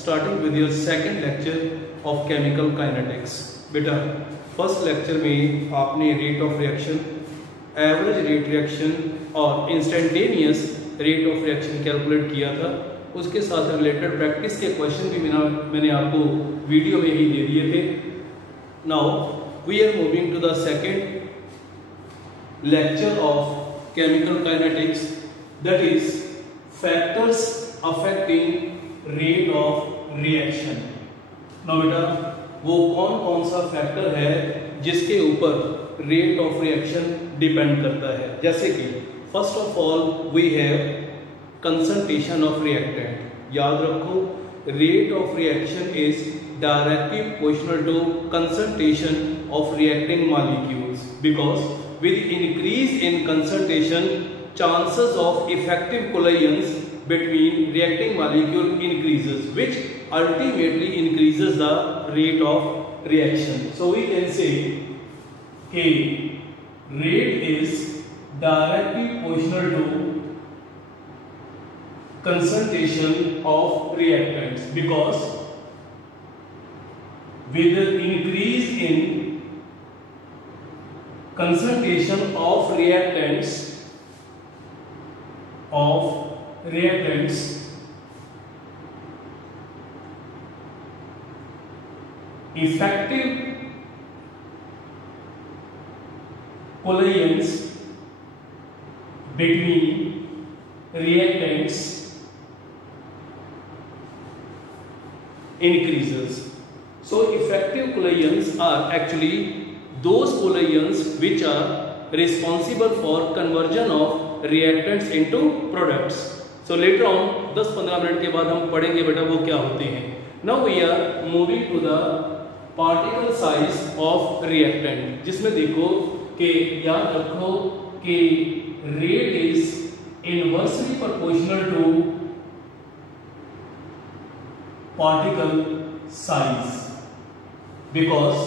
starting with your second lecture of chemical kinetics. बेटा first lecture में आपने rate of reaction, average rate reaction और instantaneous rate of reaction calculate किया था। उसके साथ रिलेटेड प्रैक्टिस के क्वेश्चन भी मैंने आपको वीडियो में ही दे दिए थे। Now we are moving to the second lecture of chemical kinetics, that is factors affecting rate of reaction. now बेटा वो कौन कौन सा फैक्टर है जिसके ऊपर रेट ऑफ रिएक्शन डिपेंड करता है। जैसे कि first of all we have concentration of reactant. याद रखो rate of reaction is directly proportional to concentration of reacting molecules because with increase in concentration, chances of effective collisions between reacting molecule increases, which ultimately increases the rate of reaction. So we can say K rate is directly proportional to concentration of reactants because with the increase in concentration of reactants effective collisions between reactants increases. So effective collisions are actually those collisions which are responsible for conversion of reactants into products. So later on 10-15 minute के बाद हम पढ़ेंगे बेटा वो क्या होते हैं। Now we are moving to the particle size of reactant, जिसमें देखो कि याद रखो कि rate is inversely proportional to particle size because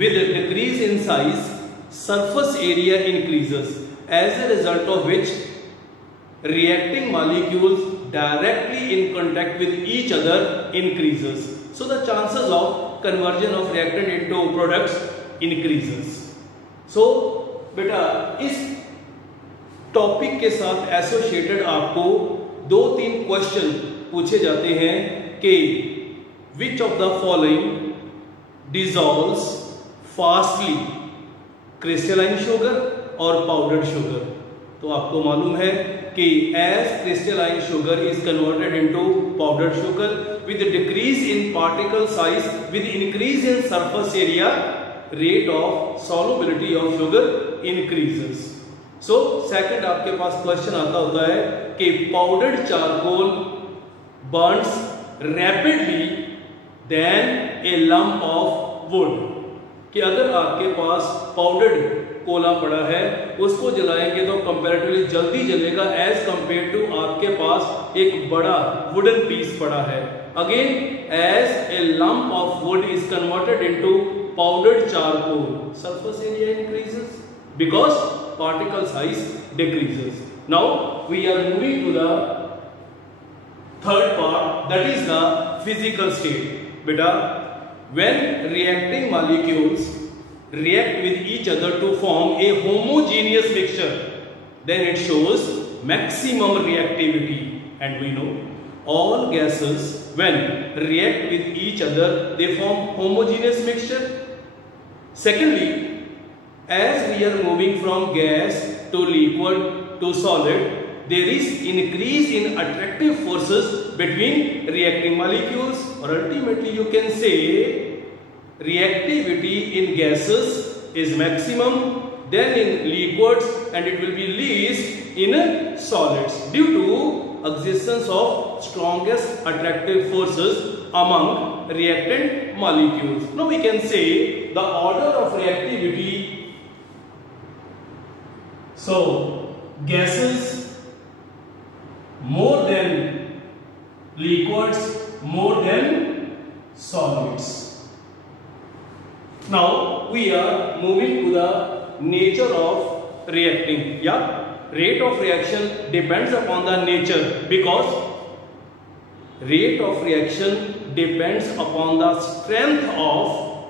with a decrease in size, surface area increases, as a result of which reacting molecules directly in contact with each other increases. So the chances of conversion of reactant into products increases. So बेटा इस topic के साथ associated आपको 2-3 question पूछे जाते हैं कि which of the following dissolves fastly crystalline sugar और पाउडर्ड शुगर। तो आपको मालूम है कि as crystalline sugar is converted into powdered sugar with decrease in particle size with increase in surface area rate of solubility of sugar increases. So second आपके पास question आता होता है कि powdered charcoal burns rapidly than a lump of wood. कि अगर आपके पास powdered Cola पड़ा है उसको जलाएंगे तो कंपैरेटिवली जल्दी जलेगा एज कंपेयर टू आपके पास एक बड़ा वुडन पीस पड़ा है। Again as a lump of wood is converted into powdered charcoal surface area increases because particle size decreases. Now we are moving to the third part that is the physical state. बेटा when reacting molecules react with each other to form a homogeneous mixture, then it shows maximum reactivity. And we know all gases when react with each other they form homogeneous mixture. Secondly, as we are moving from gas to liquid to solid, there is increase in attractive forces between reacting molecules, or ultimately you can say reactivity in gases is maximum, then in liquids, and it will be least in solids due to existence of strongest attractive forces among reactant molecules. Now we can say the order of reactivity. So gases more than liquids, more than solids. Now we are moving to the nature of reacting. Yeah, rate of reaction depends upon the nature because rate of reaction depends upon the strength of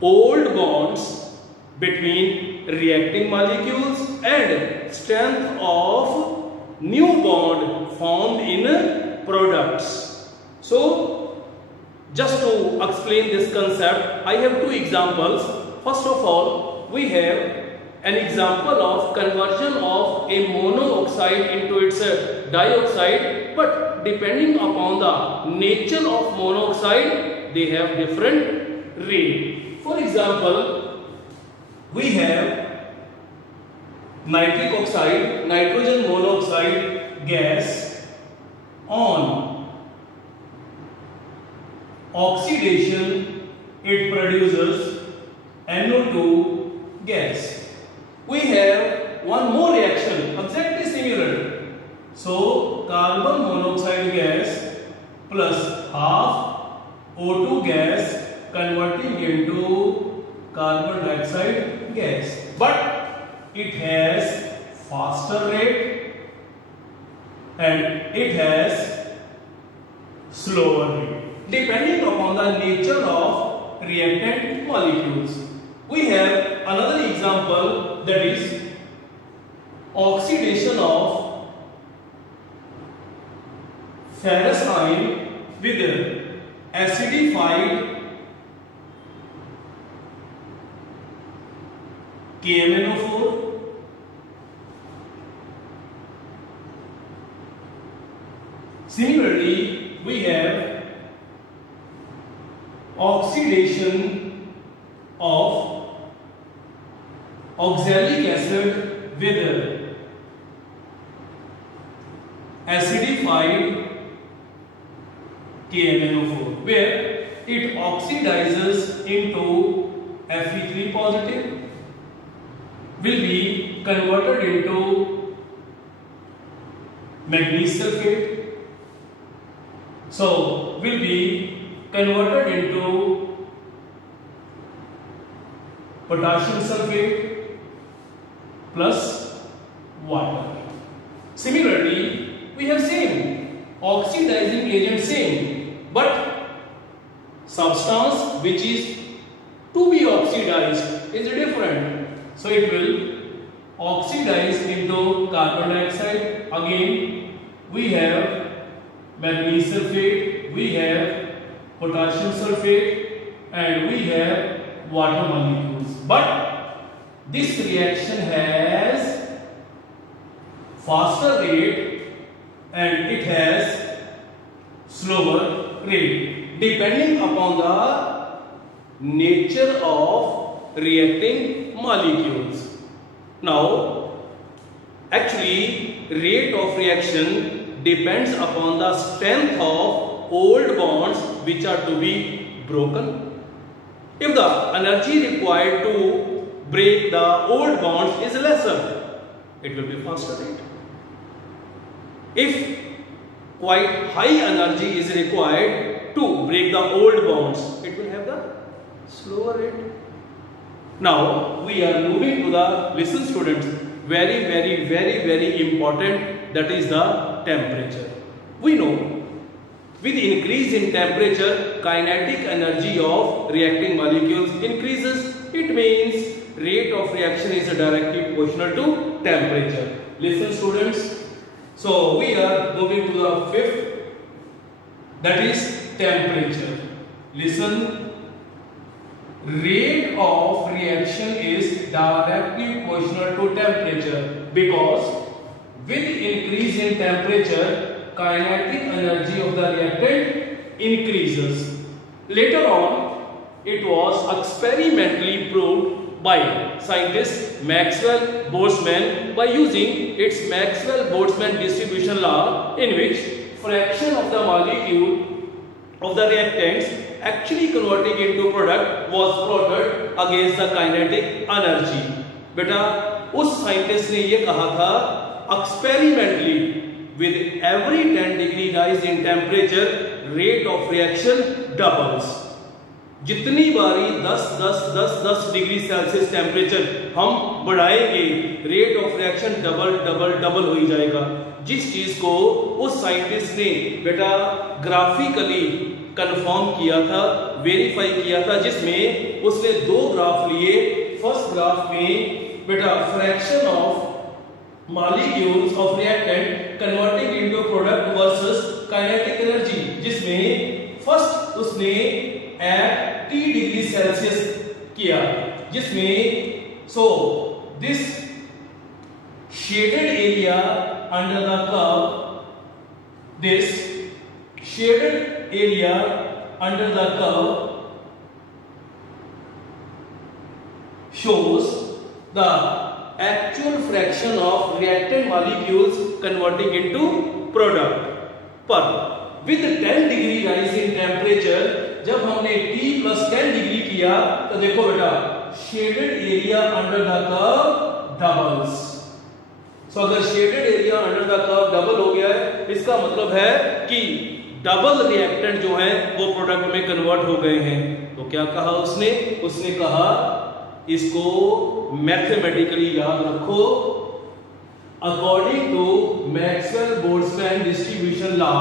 old bonds between reacting molecules and strength of new bond formed in products. So just to explain this concept, I have two examples. First of all, we have an example of conversion of a monoxide into its dioxide, but depending upon the nature of monoxide, they have different rate. For example, we have nitric oxide, nitrogen monoxide gas. On oxidation, it produces NO2 gas. We have one more reaction exactly similar. So carbon monoxide gas plus half O2 gas converting into carbon dioxide gas, but it has faster rate and it has slower rate depending upon the nature of reactant molecules. We have another example, that is oxidation of ferrous ion with acidified KMnO4 Similarly, we have oxidation of oxalic acid with acidified KMnO4, where it oxidizes into Fe3 positive, will be converted into manganese sulfate. So will be converted into potassium sulfate plus water. Similarly, we have same oxidizing agent same, but substance which is to be oxidized is different. So it will oxidize into carbon dioxide. Again, we have manganese sulfate, we have potassium sulfate, and we have water molecules. But this reaction has faster rate and it has slower rate depending upon the nature of reacting molecules. Now, actually, rate of reaction depends upon the strength of old bonds which are to be broken. If the energy required to break the old bonds is lesser, it will be faster rate. If quite high energy is required to break the old bonds, it will have the slower rate. Now we are moving to the, listen students, very important, that is the temperature. We know with increase in temperature, kinetic energy of reacting molecules increases. It means rate of reaction is directly proportional to temperature. Listen students. So we are moving to the fifth, that is temperature. Listen. Rate of reaction is directly proportional to temperature because with increase in temperature, kinetic energy of the reactant increases. Later on, it was experimentally proved by scientist Maxwell-Boltzmann by using its Maxwell-Boltzmann distribution law, in which fraction of the molecule of the reactants actually converting into product was plotted against the kinetic energy. बेटा उस scientist ने ये कहा था, experimentally with every 10 degree rise in temperature, rate of reaction doubles. जितनी बारी 10 degree Celsius temperature हम बढ़ाएंगे, rate of reaction double double double हो ही जाएगा। जिस चीज को उस साइंटिस्ट ने बेटा ग्राफिकली कंफर्म किया था, वेरीफाई किया था, जिसमें उसने दो ग्राफ लिए। फर्स्ट ग्राफ में बेटा fraction of molecules of reactant converting into product versus kinetic energy, जिसमें फर्स्ट उसने एट T डिग्री सेल्सियस किया, जिसमें so this shaded area under the curve, this shaded area under the curve shows the actual fraction of reactant molecules converting into product पर with 10 degree rise in temperature, जब हमने T plus 10 degree किया तो देखो बेटा shaded area under the curve doubles। So अगर shaded area under the curve double हो गया है, इसका मतलब है कि डबल रिएक्टेंट जो है वो प्रोडक्ट में कन्वर्ट हो गए हैं। तो क्या कहा उसने? उसने कहा इसको मैथमेटिकली याद रखो, according to Maxwell Boltzmann distribution law,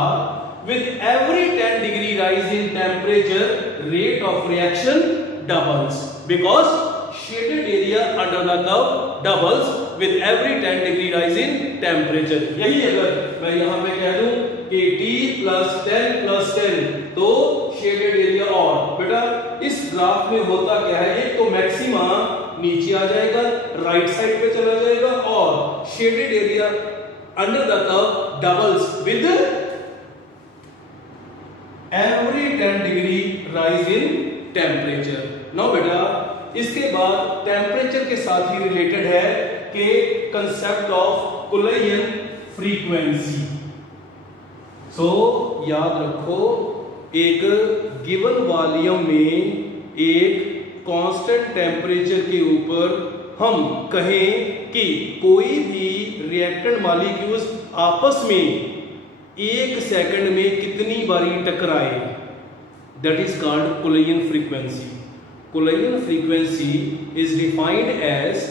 with every 10 degree rise in temperature, rate of reaction doubles because shaded area under the curve doubles with every 10 degree rise in temperature। यही अगर मैं यहां पे कह दूं कि T plus 10 तो शेडेड एरिया, और बेटा इस ग्राफ में होता क्या है, एक तो मैक्सिमा नीचे आ जाएगा, राइट साइड पे चला जाएगा, और shaded area under the curve doubles with every 10 degree rise in temperature. Now बेटा इसके बाद टेम्परेचर के साथ ही रिलेटेड है कि कंसेप्ट ऑफ कुलेयन फ्रीक्वेंसी। सो याद रखो, एक गिवन वॉल्यूम में एक कांस्टेंट टेम्परेचर के ऊपर हम कहें कि कोई भी रिएक्टेंट मॉलिक्यूल्स आपस में 1 सेकंड में कितनी बारी टकराए, that is called collision frequency. Collision frequency is defined as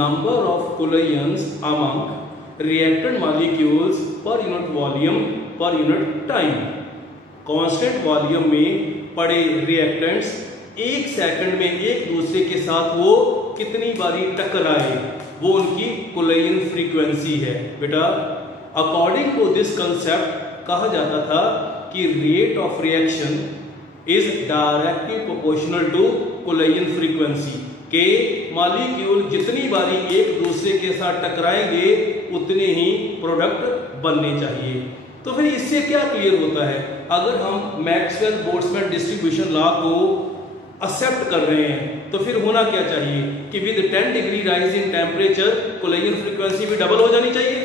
number of collisions among reactant molecules per unit volume per unit time. Constant volume में पड़े रिएक्टेंट्स 1 सेकंड में एक दूसरे के साथ वो कितनी बारी टकराए, वो उनकी कुलेयन फ्रीक्वेंसी है। बेटा अकॉर्डिंग टू दिस कंसेप्ट कहा जाता था कि rate of reaction is directly proportional to collision frequency, के मॉलिक्यूल जितनी बारी एक दूसरे के साथ टकराएंगे उतने ही प्रोडक्ट बनने चाहिए। तो फिर इससे क्या क्लियर होता है, अगर हम मैक्सवेल-बोल्ट्जमैन डिस्ट्रीब्यूशन लॉ को एक्सेप्ट कर रहे हैं तो फिर होना क्या चाहिए कि with 10 degree rise in temperature collision frequency भी डबल हो जानी चाहिए।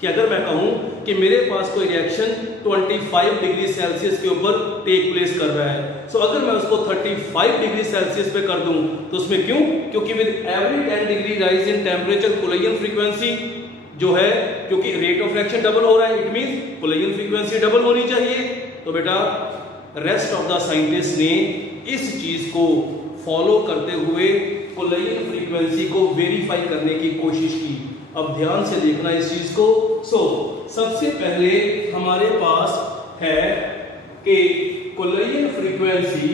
कि अगर मैं कहूं कि मेरे पास कोई रिएक्शन 25 डिग्री सेल्सियस के ऊपर टेक प्लेस कर रहा है, सो अगर मैं उसको 35 डिग्री सेल्सियस पे कर दूं तो उसमें क्यों? क्योंकि with every 10 degree rise in temperature collision frequency जो है, क्योंकि रेट ऑफ रिएक्शन डबल हो रहा है, इट मींस कुलेयन फ्रीक्वेंसी डबल होनी चाहिए। तो बेटा रेस्ट ऑफ द साइंटिस्ट ने इस चीज को फॉलो करते हुए कुलेयन फ्रीक्वेंसी को वेरीफाई करने की कोशिश की। अब ध्यान से देखना इस चीज को। सबसे पहले हमारे पास है कि collision frequency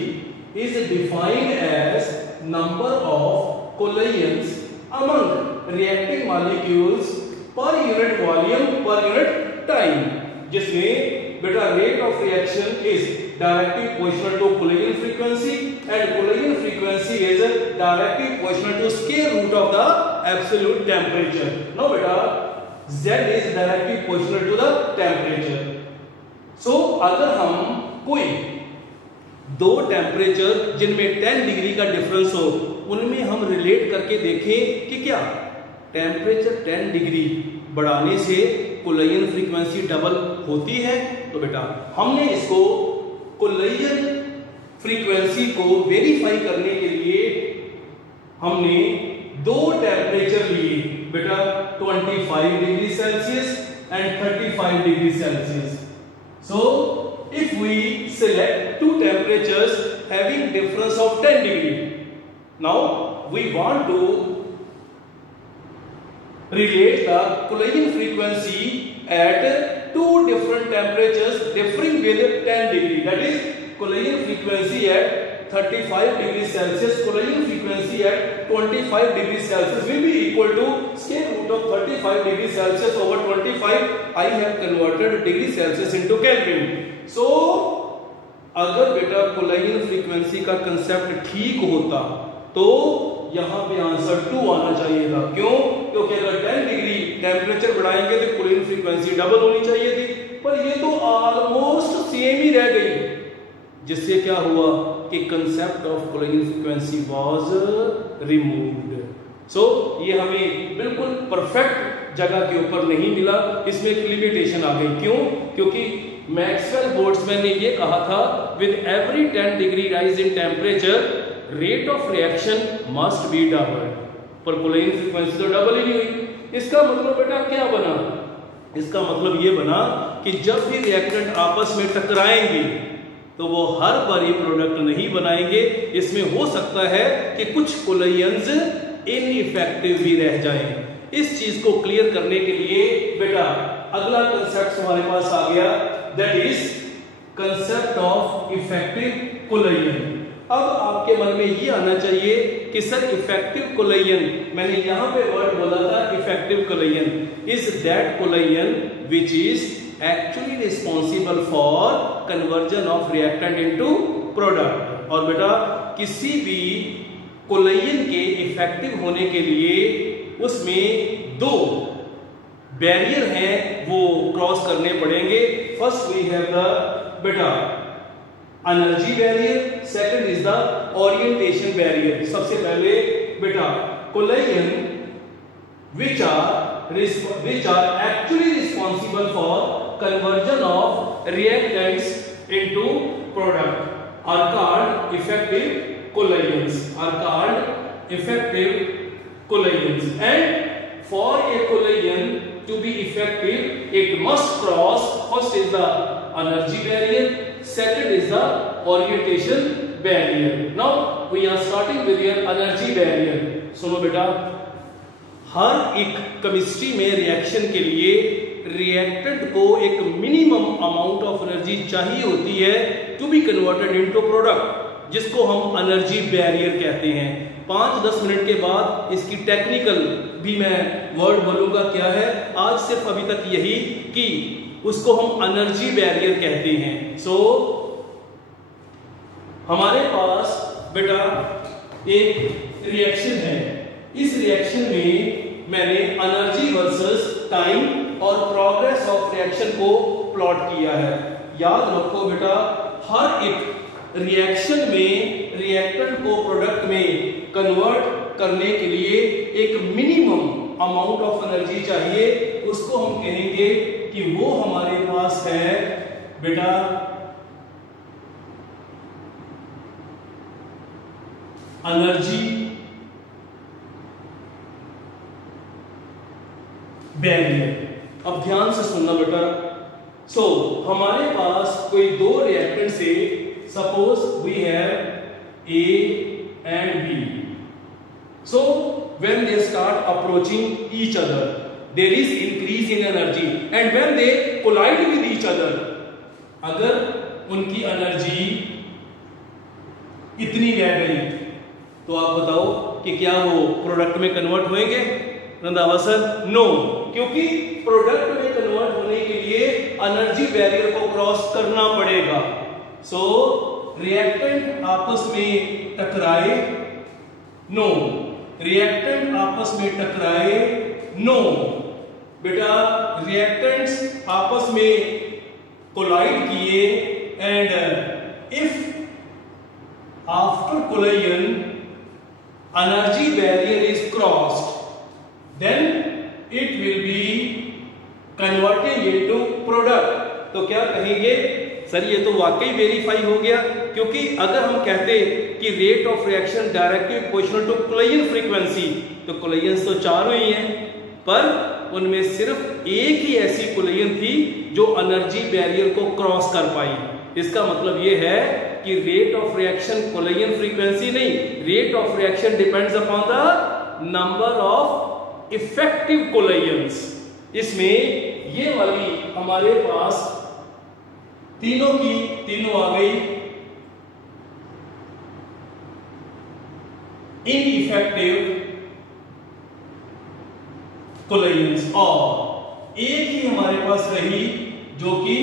is defined as number of collisions among reacting molecules per unit volume per unit time, जिसमें बेटा rate of reaction is directly proportional to Culeyen frequency and Culeyen frequency is directly proportional to square root of the absolute temperature. Now beta Z is directly proportional to the temperature. So अगर हम कोई दो temperature जिनमें 10 degree का difference हो, उनमें हम relate करके देखें कि क्या टेम्परेचर 10 डिग्री बढ़ाने से कुलेयन फ्रीक्वेंसी डबल होती है। तो बेटा हमने इसको कुलेयन फ्रीक्वेंसी को वेरीफाई करने के लिए हमने दो टेम्परेचर लिए बेटा, 25 degree Celsius and 35 degree Celsius. So if we select two temperatures having difference of 10 degree, now we want to relate the Coulomb frequency at two different temperatures differing with 10 degree. That is, Coulomb frequency at 35 degrees Celsius, Coulomb frequency at 25 degrees Celsius will be equal to square root of 35 degrees Celsius over 25. I have converted degree Celsius into Kelvin. So अगर बेटा Coulomb frequency का concept ठीक होता तो यहाँ पे answer 2 आना चाहिए था। क्यों? क्योंकि अगर 10 डिग्री टेम्परेचर बढ़ाएंगे तो Coulomb फ्रीक्वेंसी डबल होनी चाहिए थी, पर ये तो ऑलमोस्ट सेम ही रह गई, जिससे क्या हुआ कि concept of Coulomb frequency was removed. So ये हमें बिल्कुल परफेक्ट जगह के ऊपर नहीं मिला, इसमें एक लिमिटेशन आ गई। क्यों? क्योंकि मैक्सवेल बोल्ट्जमैन ने ये कहा था with every 10 degree rise in temperature rate of reaction must be double, पर Coulomb फ्रीक्वेंसी तो डबल ही नहीं हुई। इसका मतलब बेटा क्या बना? इसका मतलब ये बना कि जब भी रिएक्टेंट आपस में टकराएंगे तो वो हर बारी प्रोडक्ट नहीं बनाएंगे। इसमें हो सकता है कि कुछ कोलिजन्स इनइफेक्टिव भी रह जाएं। इस चीज को क्लियर करने के लिए बेटा अगला कंसेप्ट हमारे पास आ गया, that is concept of effective collision. अब आपके मन में ये आना चाहिए कि सर इफेक्टिव कोलिजन, मैंने यहां पे वर्ड बोला था effective collision, is that collision which is actually responsible for conversion of reactant into product। और बेटा किसी भी कोलिजन के इफेक्टिव होने के लिए उसमें दो बैरियर हैं वो क्रॉस करने पड़ेंगे। फर्स्ट वी हैव द बेटा energy barrier, second is the orientation barrier. सबसे पहले बेटा collision which are actually responsible for conversion of reactants into product are called effective coalitions, and for a coalition to be effective it must cross, first is the energy barrier, second is the orientation barrier। Now we are starting with your energy barrier। सुनो बेटा, हर एक chemistry में reaction के लिए reactant को एक minimum amount of energy चाहिए होती है to be converted into product, जिसको हम एनर्जी बैरियर कहते हैं। 5-10 मिनट के बाद इसकी टेक्निकल भी मैं वर्ड बोलूंगा क्या है। आज सिर्फ अभी तक यही कि उसको हम एनर्जी बैरियर कहते हैं। सो हमारे पास बेटा एक रिएक्शन है, इस रिएक्शन में मैंने एनर्जी वर्सेस टाइम और प्रोग्रेस ऑफ रिएक्शन को प्लॉट किया है। याद रखो बेटा, हर एक रिएक्शन में रिएक्टेंट को प्रोडक्ट में कन्वर्ट करने के लिए एक मिनिमम अमाउंट ऑफ एनर्जी चाहिए, उसको हम कहेंगे कि वो हमारे पास है बेटा एनर्जी बैरियर। अब ध्यान से सुनना बेटा। सो हमारे पास कोई दो रिएक्टेंट से, suppose we have A and B. So when they start approaching each other there is increase in energy, and when they collide with each other, अगर उनकी एनर्जी इतनी रह गई तो आप बताओ कि क्या वो प्रोडक्ट में कन्वर्ट होंगे? रंधावा सर, नो, क्योंकि प्रोडक्ट में कन्वर्ट होने के लिए एनर्जी बैरियर को क्रॉस करना पड़ेगा। सो रिएक्टेंट आपस में टकराए, नो, रिएक्टेंट आपस में टकराए, नो, बेटा रिएक्टेंट्स आपस में कोलाइड किए, and if after collision energy barrier is crossed, then it will be converting into product। तो क्या कहेंगे सर, ये तो वाकई वेरीफाई हो गया, क्योंकि अगर हम कहते कि rate of reaction directly proportional to collision frequency, तो कोलिजन्स तो 4 ही हैं, पर उनमें सिर्फ एक ही ऐसी कोलिजन थी जो एनर्जी बैरियर को क्रॉस कर पाई। इसका मतलब ये है कि rate of reaction collision frequency नहीं, rate of reaction depends upon the number of effective collisions. इसमें ये वाली हमारे पास तीनों की तीनों आ गई इनइफेक्टिव कोलिजन्स, और एक ही हमारे पास रही जो कि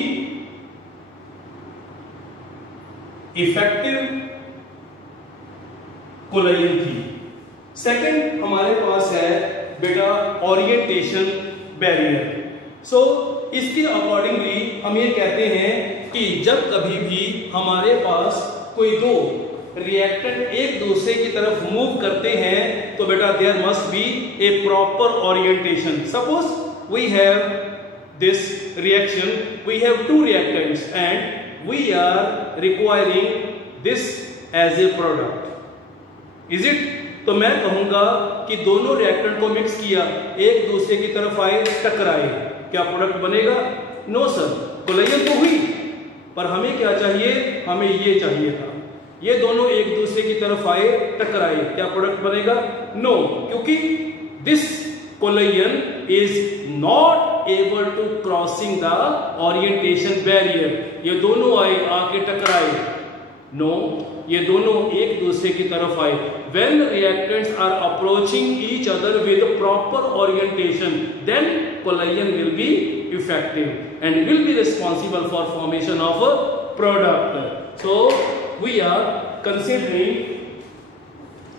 इफेक्टिव कोलिजन थी। सेकंड हमारे पास है बेटा ओरिएंटेशन बैरियर। सो इसके अकॉर्डिंगली हम ये कहते हैं कि जब कभी भी हमारे पास कोई दो रिएक्टेंट एक दूसरे की तरफ मूव करते हैं तो बेटा there must be a proper orientation. Suppose we have this reaction, we have two reactants and we are requiring this as a product, is it? तो मैं कहूंगा कि दोनों रिएक्टेंट को मिक्स किया, एक दूसरे की तरफ आए, टकराए, क्या प्रोडक्ट बनेगा? नो सर, कोलिजन तो हुई, पर हमें क्या चाहिए? हमें ये चाहिए था, ये दोनों एक दूसरे की तरफ आए, टकराए, क्या प्रोडक्ट बनेगा? नो, क्योंकि this collision is not able to crossing the orientation barrier. ये दोनों आए, आके टकराए, नो, ये दोनों एक दूसरे की तरफ आए। When reactants are approaching each other with proper orientation, then collision will be effective and will be responsible for formation of a product. So we are considering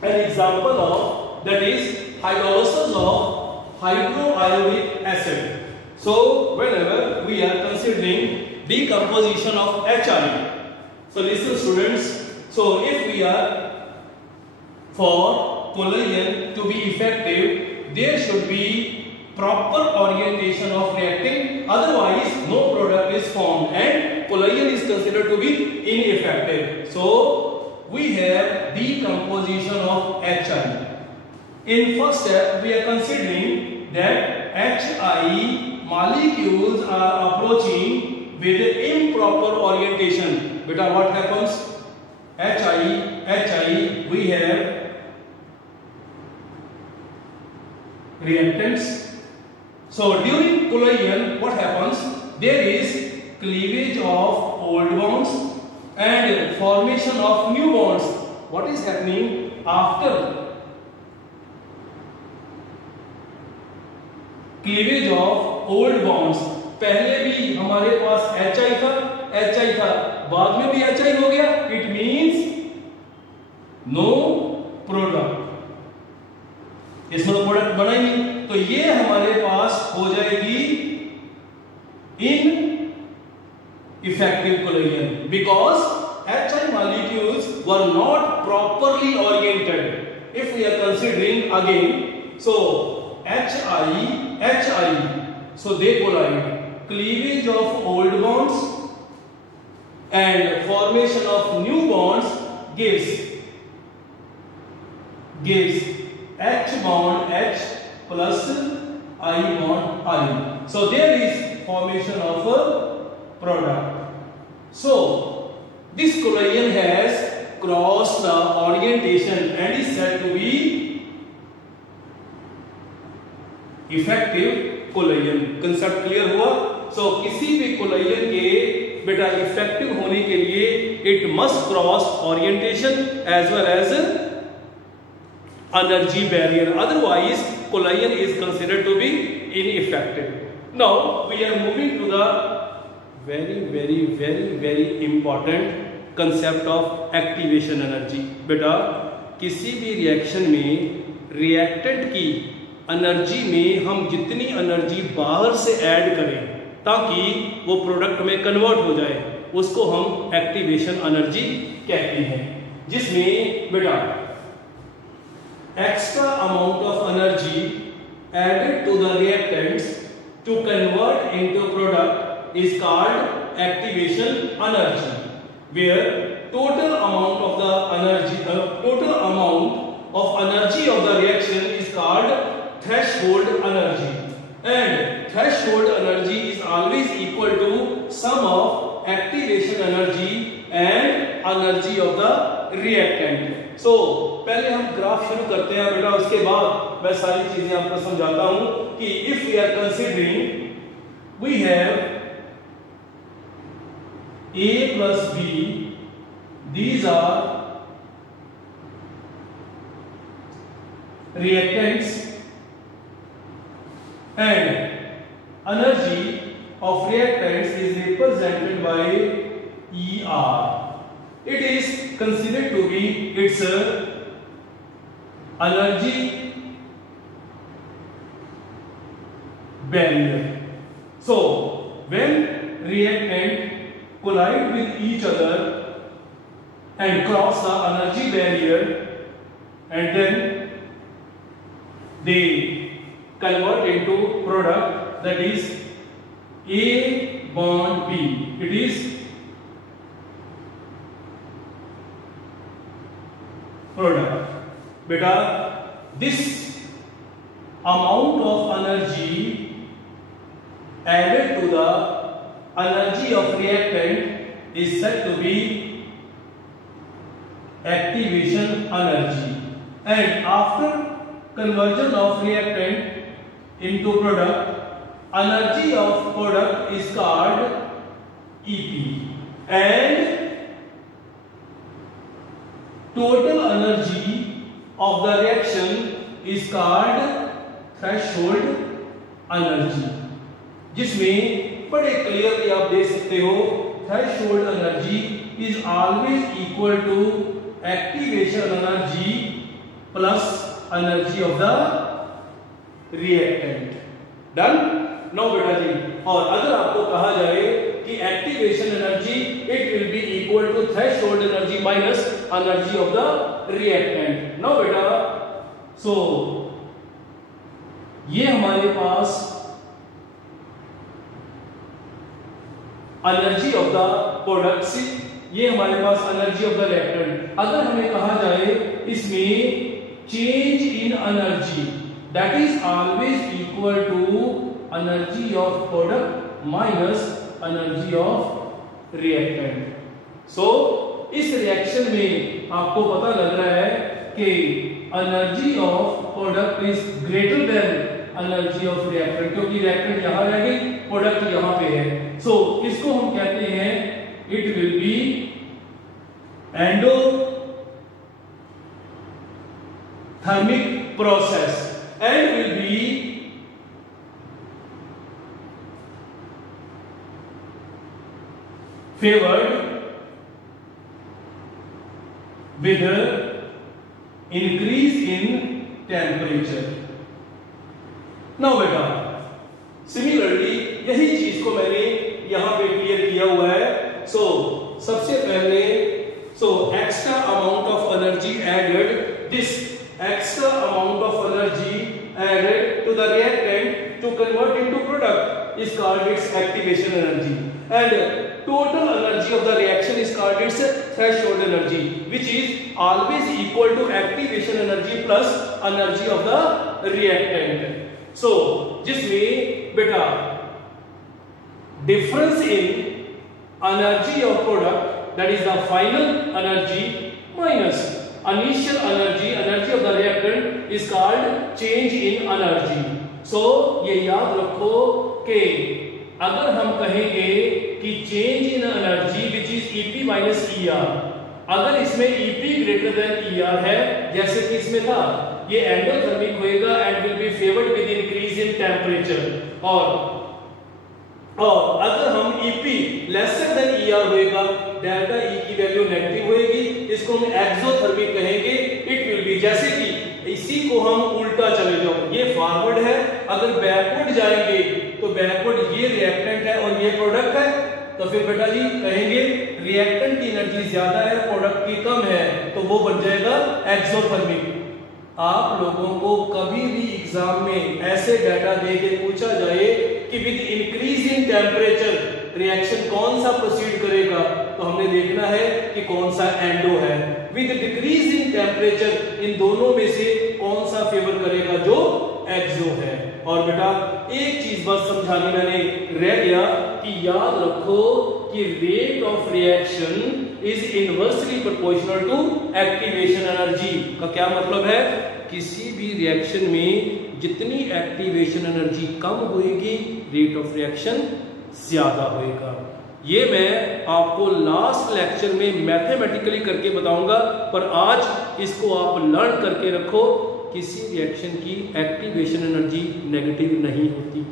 an example of, that is hydrolysis of hydroiodic acid. So whenever we are considering decomposition of HI, so listen students, so if we are for collision to be effective, there should be proper orientation of reactant, otherwise no product is formed and collision is considered to be ineffective. So we have decomposition of HI. In first step we are considering that HI molecules are approaching with improper orientation. Beta, what happens? HI we have reactants. So during collision what happens? There is cleavage of old bonds and formation of new bonds. What is happening after cleavage of old bonds? पहले भी हमारे पास HI था, बाद में भी HI हो गया, it means no product, इसमें तो प्रोडक्ट बना ही नहीं, तो ये हमारे पास हो जाएगी in effective collision because HI molecules were not properly oriented. If we are considering again, so HI, so they collide, cleavage of old bonds and formation of new bonds gives H bond H plus I bond I. So there is formation of a product. So this collision has crossed the orientation and is said to be effective collision. Concept clear हुआ? So किसी भी collision के बेटा effective होने के लिए it must cross orientation as well as energy barrier, otherwise collision is considered to be ineffective. Now we are moving to the very important concept of activation energy. बेटा किसी भी रिएक्शन में reactant की energy में हम जितनी energy बाहर से ऐड करें ताकि वो प्रोडक्ट में कन्वर्ट हो जाए, उसको हम एक्टिवेशन एनर्जी कहते हैं, जिसमें बेटा extra amount of energy added to the reactants to convert into product is called activation energy, where total amount of energy of the reaction is called threshold energy, and threshold energy is always equal to sum of activation energy and energy of the reactant. So पहले हम graph शुरू करते हैं बेटा, उसके बाद मैं सारी चीजें आपको समझाता हूं कि if we are considering we have A plus B, these are reactants and energy of reactants is represented by ER. It is considered to be its energy barrier. So when reactant collide with each other and cross the energy barrier and then they convert into product, that is A bond B. It is product. Beta, this amount of energy added to the energy of reactant is said to be activation energy, and after conversion of reactant into product, energy of product is called EP, and total energy of the reaction is called threshold energy, जिसमें बड़े clearly आप देख सकते हो threshold energy is always equal to activation energy plus energy of the reactant. Done? No बेटा जी। और अगर आपको कहा जाए कि activation energy it will be equal to threshold energy minus energy of the reactant. No बेटा, सो ये हमारे पास एनर्जी ऑफ द प्रोडक्ट्स, ये हमारे पास एनर्जी ऑफ द रिएक्टेंट। अगर हमें कहा जाए इसमें change in energy that is always equal to energy of product minus energy of reactant. So इस रिएक्शन में आपको पता लग रहा है कि energy of product is greater than energy of reactant, क्योंकि रिएक्टेंट यहां रह गई, प्रोडक्ट यहां पे है। सो इसको हम कहते हैं it will B endothermic process and will be favoured with increase in temperature. Now बेटा, सिमिलरली यही चीज को मैंने यहां पे क्लियर किया हुआ है। सो सबसे पहले extra amount of energy added, this extra amount of energy added to the reactant to convert into product is called its activation energy, and total energy of the reaction is called its threshold energy, which is always equal to activation energy plus energy of the reactant. So जिसमें बेटा difference in energy of product, that is the final energy minus initial energy of the reactant is called change in energy. So ये याद रखो कि अगर हम कहेंगे कि change in energy which is EP minus ER, अगर इसमें EP greater than ER है जैसे कि इसमें था, ये एंडोथर्मिक होएगा and will be favored with increase in temperature, और अगर हम EP लेसर देन ER होएगा, डेल्टा E की वैल्यू नेगेटिव होएगी, इसको हम एक्सोथर्मिक कहेंगे। इट विल बी, जैसे कि इसी को हम उल्टा चले जाओ, ये फॉरवर्ड है, अगर बैकवर्ड जाएंगे तो बैकवर्ड ये रिएक्टेंट है और ये प्रोडक्ट है, तो फिर बेटा जी कहेंगे रिएक्टेंट की एनर्जी ज्यादा है, प्रोडक्ट की कम है, तो वो बन जाएगा एक्सोथर्मिक। आप लोगों को कभी भी एग्जाम में ऐसे डाटा दे के पूछा जाए कि with increase in temperature reaction कौन सा प्रोसीड करेगा, तो हमने देखना है कि कौन सा एंडो है। With decrease in temperature in दोनों में से कौन सा फेवर करेगा, जो एक्सो है। और बेटा एक चीज बस समझानी मैंने रह गया कि याद रखो कि rate of reaction is inversely proportional to activation energy. का क्या मतलब है? किसी भी रिएक्शन में जितनी एक्टिवेशन एनर्जी कम होगी, रेट ऑफ रिएक्शन ज्यादा होएगा। ये मैं आपको लास्ट लेक्चर में मैथमेटिकली करके बताऊंगा, पर आज इसको आप लर्न करके रखो। किसी रिएक्शन की एक्टिवेशन एनर्जी नेगेटिव नहीं होती।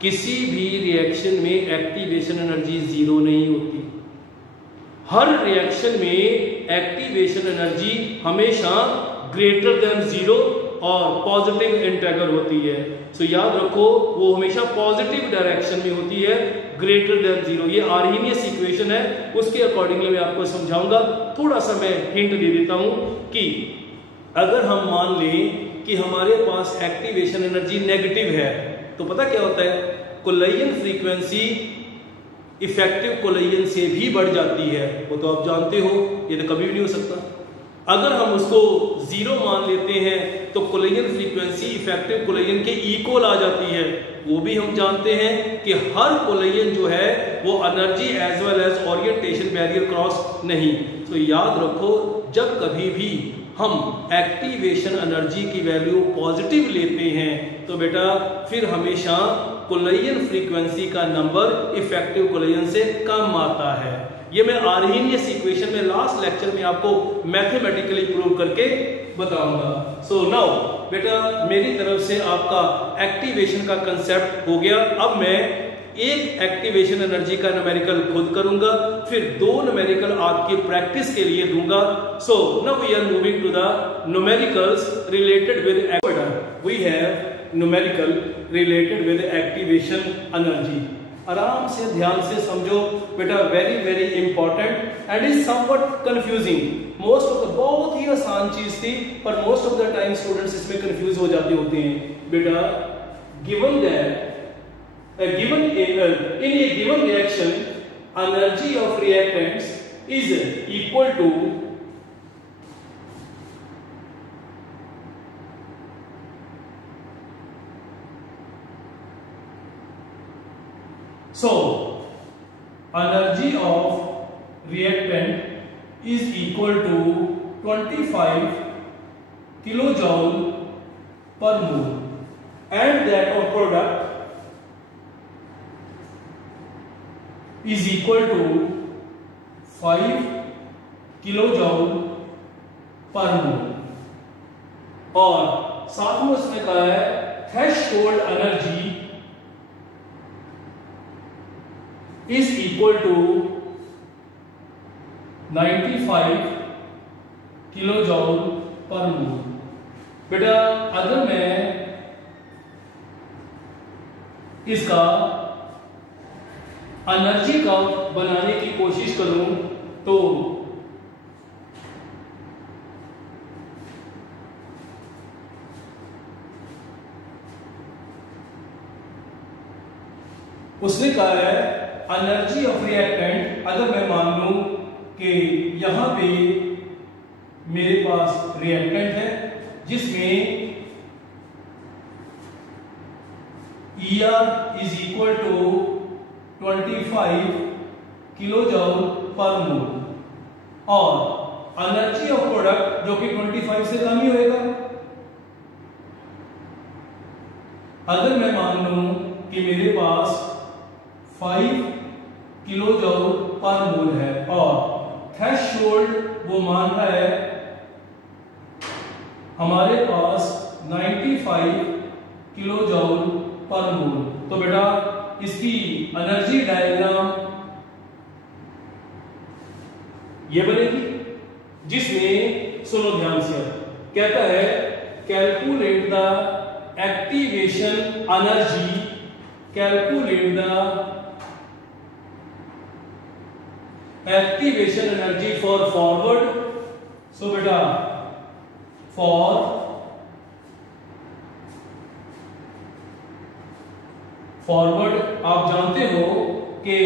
किसी भी रिएक्शन में एक्टिवेशन एनर्जी जीरो नहीं होती। हर रिएक्शन में एक्टिवेशन एनर्जी हमेशा ग्रेटर देन जीरो और पॉजिटिव इंटेगर होती है। सो याद रखो, वो हमेशा पॉजिटिव डायरेक्शन में होती है, ग्रेटर देन जीरो। ये आर्हीनियस इक्वेशन है, उसके अकॉर्डिंगली मैं आपको समझाऊंगा। थोड़ा सा मैं हिंट दे देता हूं कि अगर हम मान लें कि हमारे पास एक्टिवेशन एनर्जी नेगेटिव है, तो पता क्या होता है? कोलिजन फ्रीक्वेंसी इफेक्टिव कोलिजन से भी बढ़ जाती है। वो तो आप जानते हो, ये तो कभी भी नहीं हो सकता। अगर हम उसको जीरो मान लेते हैं तो कोलिजन फ्रीक्वेंसी इफेक्टिव कोलिजन के इक्वल आ जाती है। वो भी हम जानते हैं कि हर कोलिजन जो है वो energy as well as orientation barrier cross नहीं। तो याद रखो, जब कभी भी हम एक्टिवेशन एनर्जी की वैल्यू पॉजिटिव लेते हैं तो बेटा फिर हमेशा कोलिजन फ्रीक्वेंसी का नंबर इफेक्टिव कोलिजन से कम आता है। ये मैं आर्हीनियस इक्वेशन में लास्ट लेक्चर में आपको मैथमेटिकली प्रूव करके बताऊंगा। सो नाउ बेटा मेरी तरफ से आपका एक्टिवेशन का कंसेप्ट हो गया। अब मैं एक एक्टिवेशन एनर्जी का न्यूमेरिकल खुद करूंगा, फिर दो न्यूमेरिकल आपकी प्रैक्टिस के लिए दूंगा। So now we are moving to the numericals related with activation. We have numerical related with activation energy. आराम से ध्यान से समझो बेटा, very very important and is somewhat confusing. Most of the बहुत ही आसान चीज थी, पर most of the time students इसमें कंफ्यूज हो जाते होते हैं। बेटा given that given in a given reaction energy of reactants is equal to so energy of reactant is equal to 25 kilojoule per mole and that of product is equal to 5 kilojoule per mole। और साथ में उसमें कहा है threshold energy is equal to 95 kilojoule per mole। बेटा अगर मैं इसका एनर्जी का बनाने की कोशिश करूं तो उसने कहा है एनर्जी ऑफ रिएक्टेंट, अगर मैं मान लूं कि यहां पे मेरे पास रिएक्टेंट है जिसमें ER is equal to 25 kilojoule per mole और एनर्जी ऑफ प्रोडक्ट जो कि 25 से कम ही होएगा। अगर मैं मान लूं कि मेरे पास 5 किलोजूल पर मोल है और थ्रेशोल्ड वो मान रहा है हमारे पास 95 किलोजूल पर मोल, तो बेटा इसकी एनर्जी डायग्राम ये बनेगी, जिसमें सुनो ध्यान से, कहता है calculate the activation energy, calculate the activation energy for forward. So बेटा फॉरवर्ड आप जानते हो कि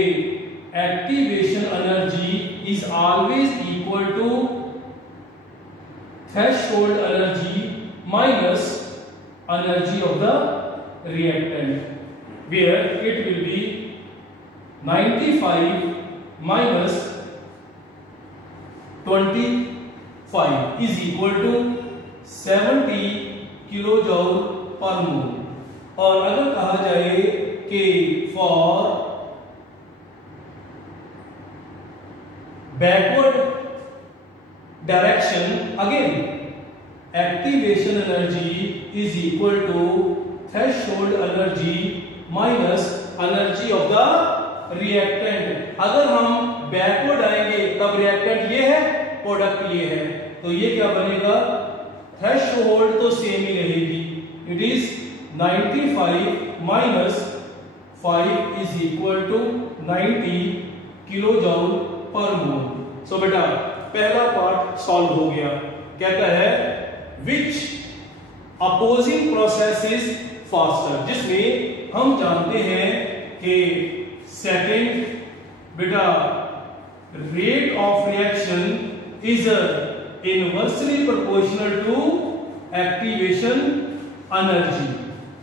activation energy is always equal to threshold energy minus energy of the reactant, where it will be 95 minus 25 is equal to 70 kilo joule per mole. और अगर कहा जाए कि for backward direction again activation energy is equal to threshold energy minus energy of the reactant. अगर हम backward आएंगे तब reactant ये है, प्रोडक्ट ये है, तो ये क्या बनेगा, थ्रेशोल्ड तो सेम ही रहेगी, it is 95 minus 5 is equal to 90 kilo joule per mole. सो बेटा पहला पार्ट सॉल्व हो गया। कहता है which opposing process is faster, जिसमें हम जानते हैं कि सेकेंड बेटा rate of reaction is inversely proportional to activation energy.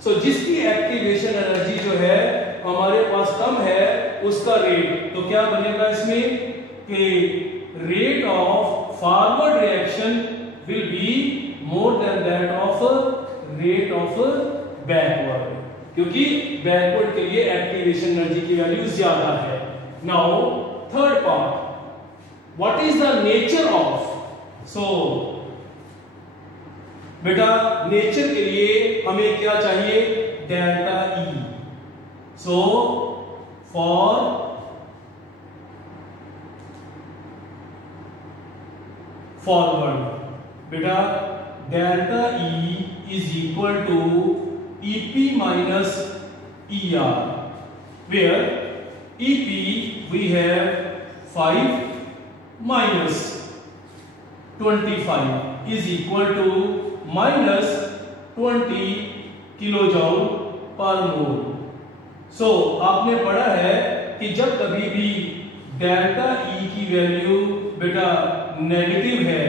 So जिसकी एक्टिवेशन एनर्जी जो है हमारे पास कम है उसका रेट, तो क्या बनेगा इसमें कि rate of forward reaction will be more than that of rate of backward, क्योंकि बैकवर्ड के लिए एक्टिवेशन एनर्जी की वैल्यू ज्यादा है। Now third part, what is the nature of, so बेटा नेचर के लिए हमें क्या चाहिए, delta E. So for forward बेटा delta E is equal to EP minus E R, where EP we have 5 minus 25 is equal to minus 20 kilo joule per mole. सो आपने पढ़ा है कि जब कभी भी डेल्टा ई की वैल्यू बेटा नेगेटिव है,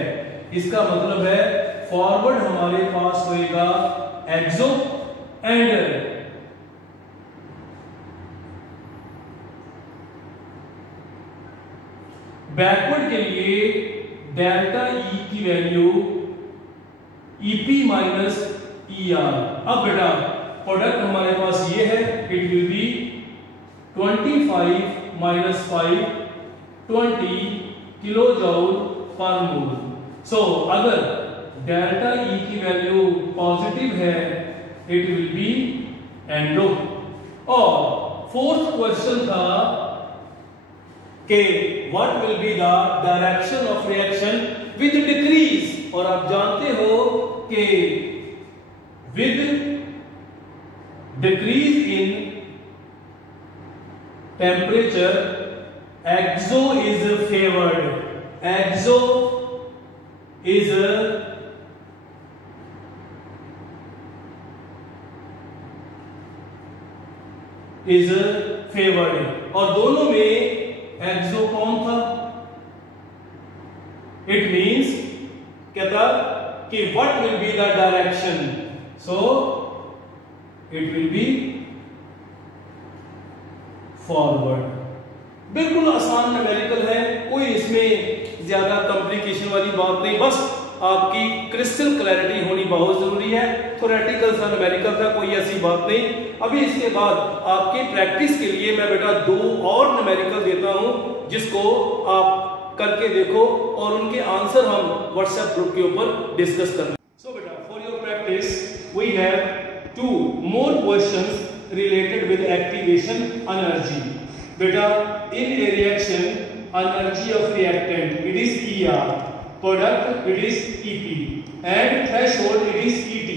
इसका मतलब है फॉरवर्ड हमारे पास होएगा एक्सो एंड बैकवर्ड के लिए डेल्टा ई की value EP minus E R. अब बेटा प्रोडक्ट हमारे पास ये है, it will be 25 minus 5 20 kilo joule per mole. So अगर डेल्टा ई की वैल्यू पॉजिटिव है इट विल बी एंडो। और फोर्थ क्वेश्चन था कि what will be the direction of reaction with decrease, और आप जानते हो कि with decrease in temperature exo is favoured, exo is favoured. और दोनों में एक्सो कौन था, इट मीन्स कहता कि what will be the direction, so it will B forward. बिल्कुल आसान न्यूमेरिकल है, कोई इसमें ज्यादा कॉम्प्लिकेशन वाली बात नहीं, बस आपकी क्रिस्टल क्लैरिटी होनी बहुत जरूरी है। थ्योरेटिकल था, न्यूमेरिकल था, कोई ऐसी बात नहीं। अभी इसके बाद आपकी प्रैक्टिस के लिए मैं बेटा 2 और न्यूमेरिकल देता हूं जिसको आप करके देखो और उनके आंसर हम व्हाट्सएप ग्रुप के ऊपर डिस्कस करें। सो बेटा for your practice we have 2 more questions related with activation energy. बेटा in a reaction energy of reactant it is ER, product it is EP and threshold it is ET.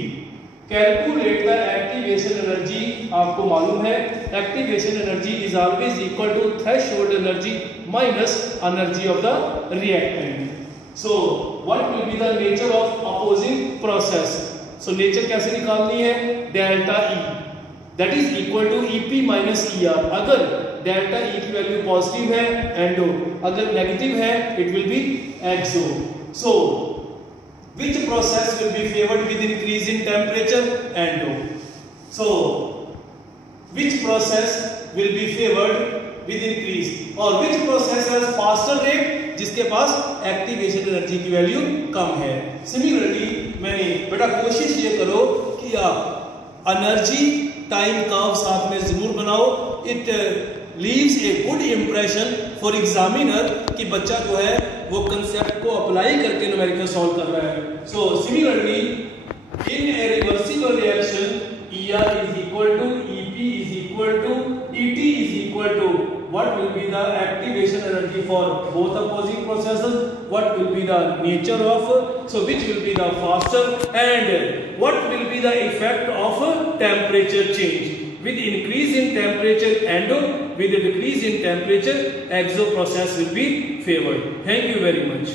Calculate the activation energy. आपको मालूम है activation energy is always equal to threshold energy minus energy of the reactant. So what will be the nature of opposing process? So nature कैसे निकालनी है, delta E that is equal to EP minus ER. अगर delta E की value positive है endo, अगर negative है it will be exo. So which process will be favored with increase in temperature? Endo. So which process will be favored with increase, और which process has faster rate, जिसके पास activation energy की value कम है। Similarly मैंने बेटा कोशिश ये करो कि आप एनर्जी टाइम कर्व साथ में जरूर बनाओ। It leaves a good impression for examiner कि बच्चा जो है वो कंसेप्ट को अप्लाई करके न्यूमेरिकल सॉल्व कर रहा है। So similarly in A reversible reaction ER is equal to EP is equal to ET is equal to what will be the activation energy for both opposing processes, what will be the nature of, so which will be the faster, and what will be the effect of temperature change. With increase in temperature endo, with a decrease in temperature exo process will be favored. Thank you very much.